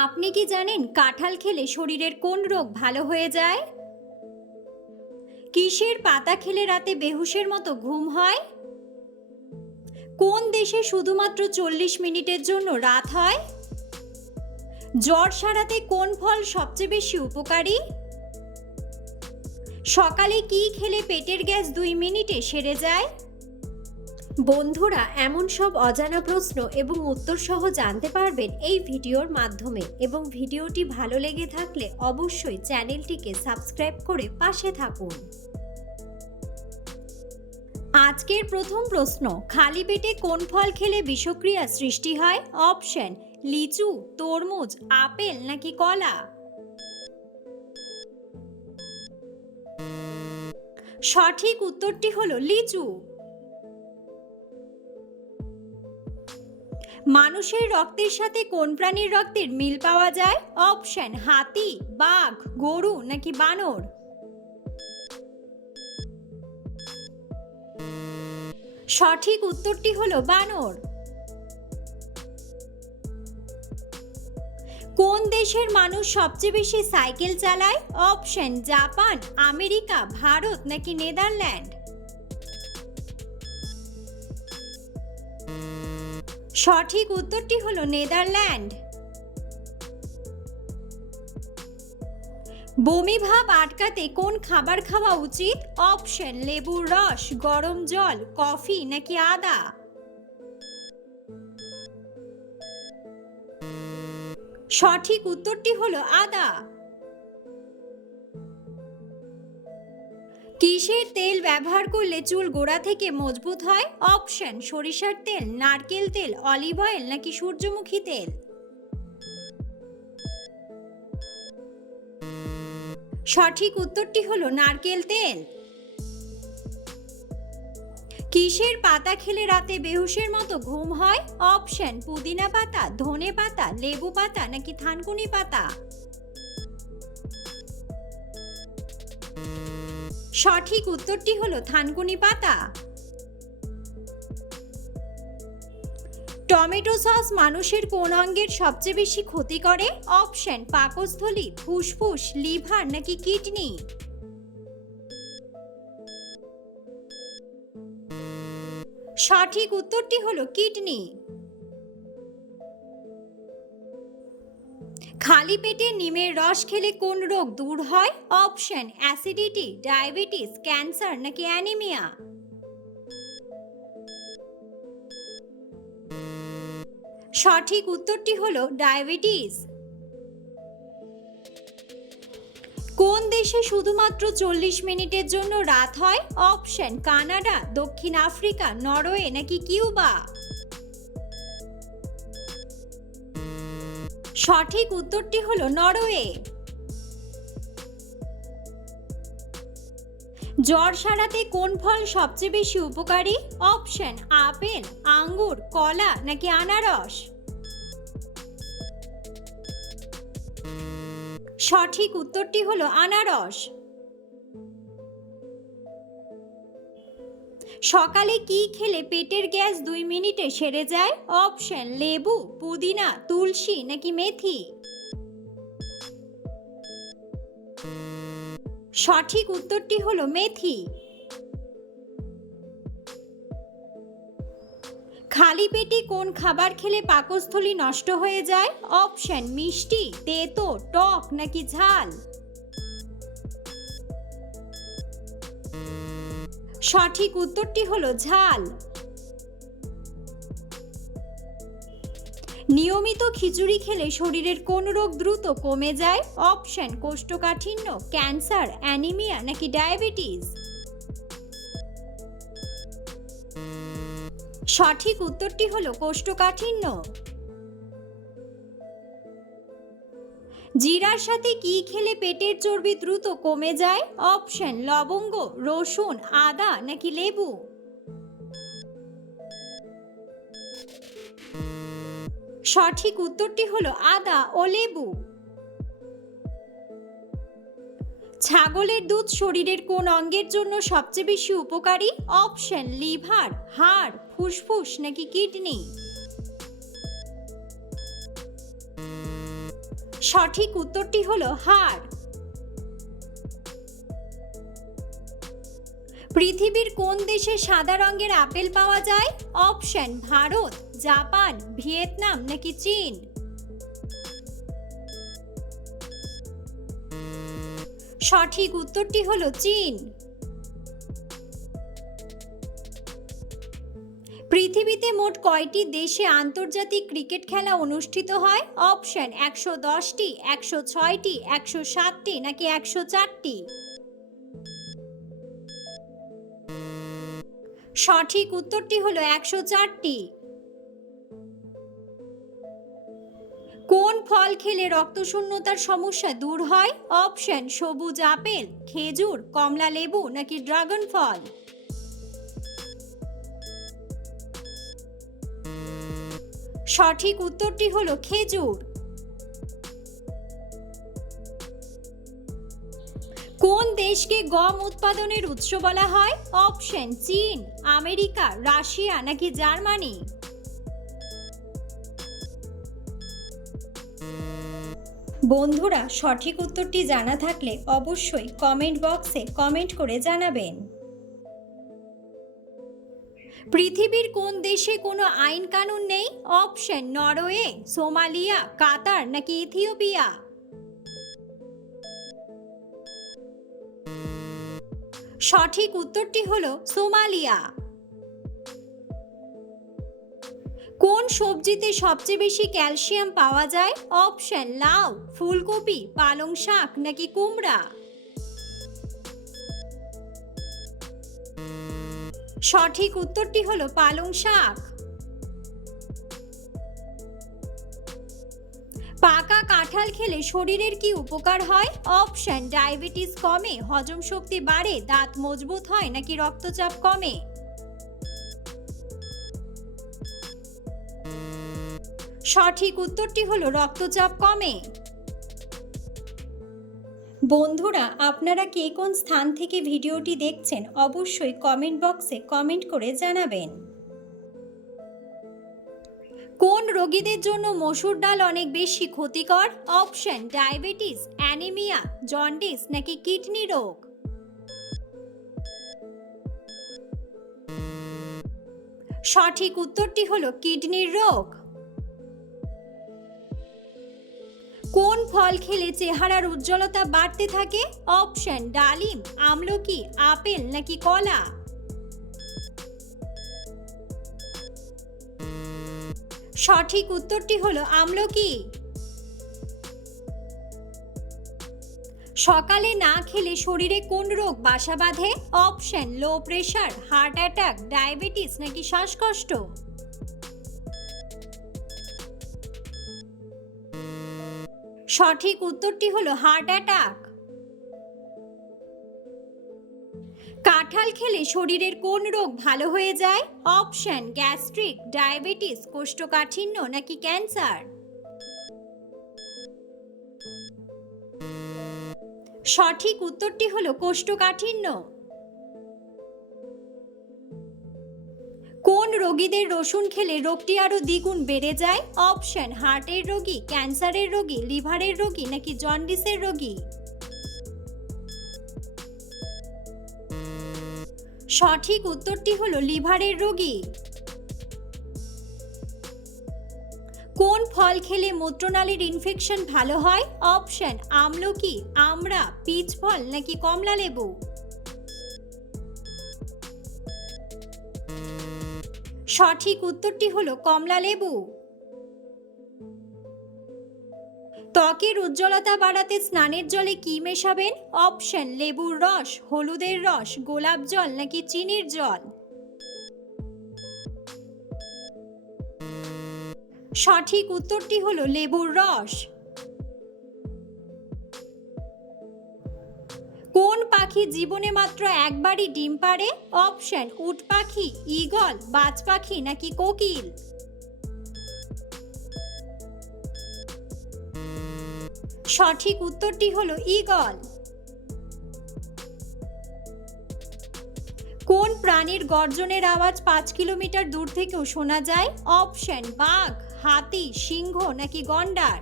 আপনি কি জানেন কাঁঠাল খেলে শরীরের কোন রোগ ভালো হয়ে যায়? কিসের পাতা খেলে রাতে বেহুশের মতো ঘুম হয়? কোন দেশে শুধুমাত্র 40 মিনিটের জন্য রাত হয়? জ্বর সারাতে কোন ফল সবচেয়ে বেশি উপকারী? সকালে কি খেলে পেটের গ্যাস 2 মিনিটে সেরে যায়? বন্ধুরা, এমন সব অজানা প্রশ্ন এবং উত্তর সহ জানতে পারবেন এই ভিডিওর মাধ্যমে, এবং ভিডিওটি ভালো লেগে থাকলে অবশ্যই চ্যানেলটিকে সাবস্ক্রাইব করে পাশে থাকুন। আজকের প্রথম প্রশ্ন, খালি পেটে কোন ফল খেলে বিষক্রিয়া সৃষ্টি হয়? অপশন: লিচু, তরমুজ, আপেল নাকি কলা? সঠিক উত্তরটি হলো লিচু। মানুষের রক্তের সাথে কোন প্রাণীর রক্তের মিল পাওয়া যায়? অপশন: হাতি, বাঘ, গরু নাকি বানর? সঠিক উত্তরটি হলো বানর। কোন দেশের মানুষ সবচেয়ে বেশি সাইকেল চালায়? অপশন: জাপান, আমেরিকা, ভারত নাকি নেদারল্যান্ড? সঠিক উত্তরটি হলো নেদারল্যান্ড। বমি ভাব আটকাতে কোন খাবার খাওয়া উচিত? অপশন: লেবুর রস, গরম জল, কফি নাকি আদা? সঠিক উত্তরটি হলো আদা। কিসের তেল ব্যবহার করলে চুল গোড়া থেকে মজবুত হয়? অপশন: সরিষার তেল, নারকেল তেল, অলিভ অয়েল নাকি সূর্যমুখী তেল? সঠিক উত্তরটি হলো নারকেল তেল। কিসের পাতা খেলে রাতে বেহুশের মতো ঘুম হয়? অপশন: পুদিনা পাতা, ধনে পাতা, লেবু পাতা নাকি থানকুনি পাতা? সঠিক উত্তরটি হলো থানকুনি পাতা। টমেটো সস মানুষের কোন অঙ্গের সবচেয়ে বেশি ক্ষতি করে? অপশন: পাকস্থলী, ফুসফুস, লিভার নাকি কিডনি? সঠিক উত্তরটি হলো কিডনি। খালি পেটে নিমের রস খেলে কোন রোগ দূর হয়? অপশন: অ্যাসিডিটি, ডায়াবেটিস, ক্যান্সার নাকি অ্যানিমিয়া? সঠিক উত্তরটি হলো ডায়াবেটিস। কোন দেশে শুধুমাত্র 40 মিনিটের জন্য রাত হয়? অপশন: কানাডা, দক্ষিণ আফ্রিকা, নরওয়ে নাকি কিউবা? সঠিক উত্তরটি হলো নরওয়ে। জ্বর সারাতে কোন ফল সবচেয়ে বেশি উপকারী? অপশন: আপেল, আঙ্গুর, কলা নাকি আনারস? সঠিক উত্তরটি হলো আনারস। সকালে কি খেলে পেটের গ্যাস 2 মিনিটে সেরে যায়? অপশন: লেবু, পুদিনা, তুলসী নাকি মেথি? সঠিক উত্তরটি হলো মেথি। খালি পেটে কোন খাবার খেলে পাকস্থলী নষ্ট হয়ে যায়? অপশন: মিষ্টি, তেতো, টক নাকি ঝাল? সঠিক উত্তরটি হলো ঝাল। নিয়মিত খিচুড়ি খেলে শরীরের কোন রোগ দ্রুত কমে যায়? অপশন: কোষ্ঠকাঠিন্য, ক্যান্সার, অ্যানিমিয়া নাকি ডায়াবেটিস? সঠিক উত্তরটি হলো কোষ্ঠকাঠিন্য। জিরার সাথে কি খেলে পেটের চর্বি দ্রুত কমে যায়? অপশন: লবঙ্গ, রসুন, আদা নাকি লেবু? সঠিক উত্তরটি হলো আদা ও লেবু। ছাগলের দুধ শরীরের কোন অঙ্গের জন্য সবচেয়ে বেশি উপকারী? অপশন: লিভার, হাড়, ফুসফুস নাকি কিডনি? সঠিক উত্তরটি হলো হাড়। পৃথিবীর কোন দেশে সাদা রঙের আপেল পাওয়া যায়? অপশন ভারত, জাপান, ভিয়েতনাম নাকি চীন। সঠিক উত্তরটি হলো চীন। পৃথিবীতে মোট কয়টি দেশে আন্তর্জাতিক ক্রিকেট খেলা অনুষ্ঠিত হয়? অপশন 110টি, 106টি, 107টি নাকি 104টি। সঠিক উত্তরটি হলো 104টি। কোন ফল খেলে রক্তশূন্যতার সমস্যা দূর হয়? অপশন সবুজ আপেল, খেজুর, কমলা লেবু নাকি ড্রাগন ফল। সঠিক উত্তরটি হলো খেজুর। কোন দেশকে গম উৎপাদনের উৎস বলা হয়? অপশন চীন, আমেরিকা, রাশিয়া নাকি জার্মানি। বন্ধুরা, সঠিক উত্তরটি জানা থাকলে অবশ্যই কমেন্ট বক্সে কমেন্ট করে জানাবেন। পৃথিবীর কোন দেশে কোনো আইন কানুন নেই? অপশন নরওয়ে, সোমালিয়া, কাতার নাকি ইথিওপিয়া। সঠিক উত্তরটি হলো সোমালিয়া। কোন সবজিতে সবচেয়ে বেশি ক্যালসিয়াম পাওয়া যায়? অপশন লাউ, ফুলকপি, পালং শাক নাকি কুমড়া। সঠিক উত্তরটি হলো পালং শাক। পাকা কাঁঠাল খেলে শরীরের কি উপকার হয়? অপশন ডায়াবেটিস কমে, হজম শক্তি বাড়ে, দাঁত মজবুত হয় নাকি রক্তচাপ কমে। সঠিক উত্তরটি হলো রক্তচাপ কমে। বন্ধুরা, আপনারা কে কোন স্থান থেকে ভিডিওটি দেখছেন অবশ্যই কমেন্ট বক্সে কমেন্ট করে জানাবেন। কোন রোগীদের জন্য মসুর ডাল অনেক বেশি ক্ষতিকর? অপশন ডায়াবেটিস, অ্যানিমিয়া, জন্ডিস নাকি কিডনি রোগ। সঠিক উত্তরটি হলো কিডনির রোগ। কোন ফল খেলে চেহারার উজ্জ্বলতা বাড়তে থাকে? অপশন ডালিম, আমলকি, আপেল নাকি কলা। সঠিক উত্তরটি হলো আমলকি। সকালে না খেলে শরীরে কোন রোগ বাসা বাঁধে? Option low pressure, heart attack, diabetes নাকি শ্বাসকষ্ট। সঠিক উত্তরটি হলো হার্ট অ্যাটাক। কাঁঠাল খেলে শরীরের কোন রোগ ভালো হয়ে যায়? অপশন গ্যাস্ট্রিক, ডায়াবেটিস, কোষ্ঠকাঠিন্য নাকি ক্যান্সার। সঠিক উত্তরটি হলো কোষ্ঠকাঠিন্য। কোন রোগীদের রসুন খেলে রোগটি আরো দ্বিগুণ বেড়ে যায়? অপশন হার্টের রোগী, ক্যান্সারের রোগী, লিভারের রোগী নাকি জন্ডিসের রোগী। সঠিক উত্তরটি হলো লিভারের রোগী। কোন ফল খেলে মূত্রনালীর ইনফেকশন ভালো হয়? অপশন আমলকি, আমড়া, পিচ ফল নাকি কমলা লেবু। সঠিক উত্তরটি হলো কমলা লেবু। ত্বকের উজ্জ্বলতা বাড়াতে স্নানের জলে কি মেশাবেন? অপশন লেবুর রস, হলুদের রস, গোলাপ জল নাকি চিনির জল। সঠিক উত্তরটি হলো লেবুর রস। কোন পাখি জীবনে মাত্র একবারই ডিম পাড়ে? অপশন উট পাখি, ঈগল, বাজ পাখি নাকি কোকিল। সঠিক উত্তরটি হলো ঈগল। কোন প্রাণীর গর্জনের আওয়াজ 5 কিলোমিটার দূর থেকেও শোনা যায়? অপশন বাঘ, হাতি, সিংহ নাকি গন্ডার।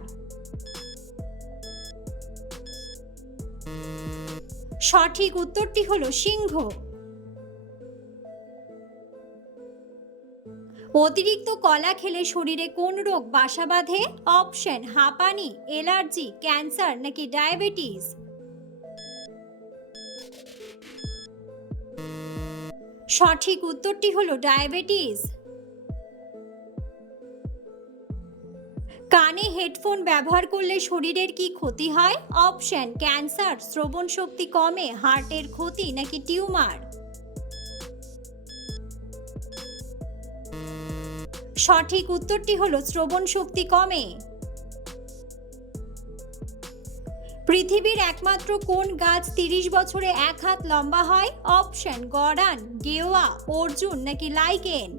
সঠিক উত্তরটি হলো সিংহ। অতিরিক্ত কলা খেলে শরীরে কোন রোগ বাসা বাঁধে? অপশন হাঁপানি, অ্যালার্জি, ক্যান্সার নাকি ডায়াবেটিস। সঠিক উত্তরটি হলো ডায়াবেটিস। কানে হেডফোন ব্যবহার করলে শরীরের কি ক্ষতি হয়? অপশন ক্যান্সার, শ্রবণ শক্তি কমে, হার্টের ক্ষতি নাকি টিউমার। সঠিক উত্তরটি হলো শ্রবণ শক্তি কমে। পৃথিবীর একমাত্র কোন গাছ 30 বছরে 1 হাত লম্বা হয়? অপশন গড়ান, গেওয়া, অর্জুন নাকি লাইকেন।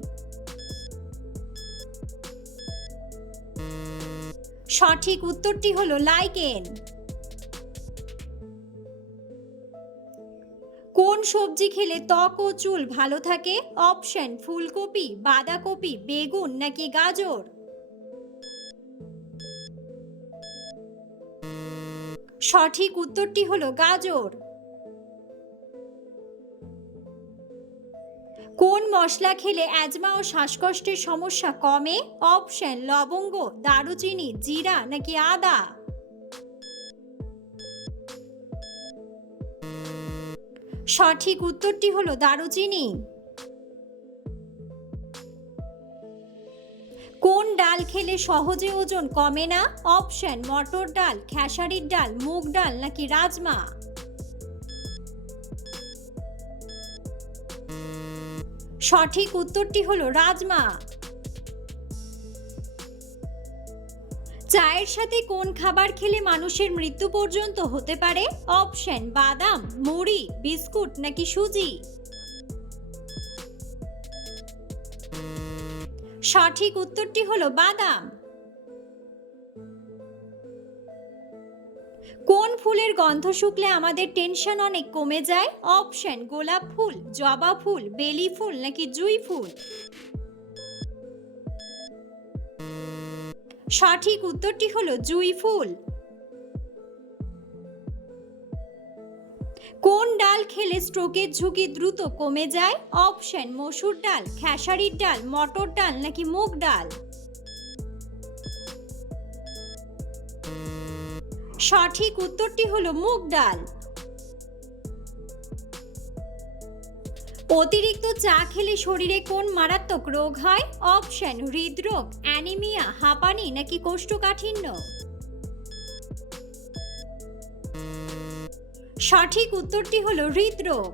সঠিক উত্তরটি হলো লাইকেন। কোন সবজি খেলে ত্বক ও চুল ভালো থাকে? অপশন ফুলকপি, বাঁধাকপি, বেগুন নাকি গাজর। সঠিক উত্তরটি হলো গাজর। কোন মশলা খেলে অ্যাজমা ও শ্বাসকষ্টের সমস্যা কমে? অপশন লবঙ্গ, দারুচিনি, জিরা নাকি আদা। সঠিক উত্তরটি হলো দারুচিনি। কোন ডাল খেলে সহজে ওজন কমে না? অপশন মটর ডাল, খেসারির ডাল, মুগ ডাল নাকি রাজমা। সঠিক উত্তরটি হলো রাজমা। চায়ের সাথে কোন খাবার খেলে মানুষের মৃত্যু পর্যন্ত হতে পারে? অপশন বাদাম, মুড়ি, বিস্কুট নাকি সুজি। সঠিক উত্তরটি হলো বাদাম। কোন ফুলের গন্ধ শুকলে আমাদের টেনশন অনেক কমে যায়? অপশন গোলাপ ফুল, জবা ফুল, বেলি ফুল নাকি জুঁই ফুল। সঠিক উত্তরটি হলো জুঁই ফুল। কোন ডাল খেলে স্ট্রোকের ঝুঁকি দ্রুত কমে যায়? অপশন মসুর ডাল, খেসারির ডাল, মটর ডাল নাকি মুগ ডাল। সঠিক উত্তরটি হলো মুগ ডাল। অতিরিক্ত চা খেলে শরীরে কোন মারাত্মক রোগ হয়? অপশন হৃদরোগ, অ্যানিমিয়া, হাঁপানি নাকি কোষ্ঠকাঠিন্য। সঠিক উত্তরটি হলো হৃদরোগ।